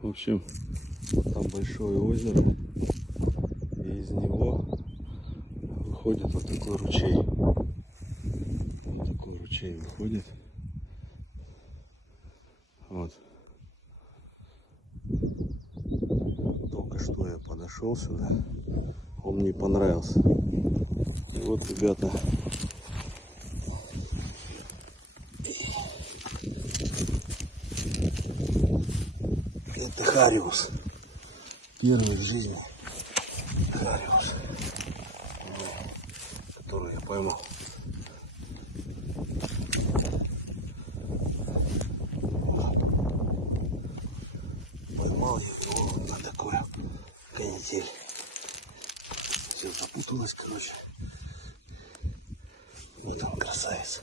В общем, там большое озеро, и из него выходит вот такой ручей. Вот такой ручей выходит. Вот. Только что я подошел сюда, он мне понравился. И вот, ребята, это хариус. Первый в жизни хариус, который я поймал. Поймал его на такой канитель. Все запуталось, короче. Вот он, красавец.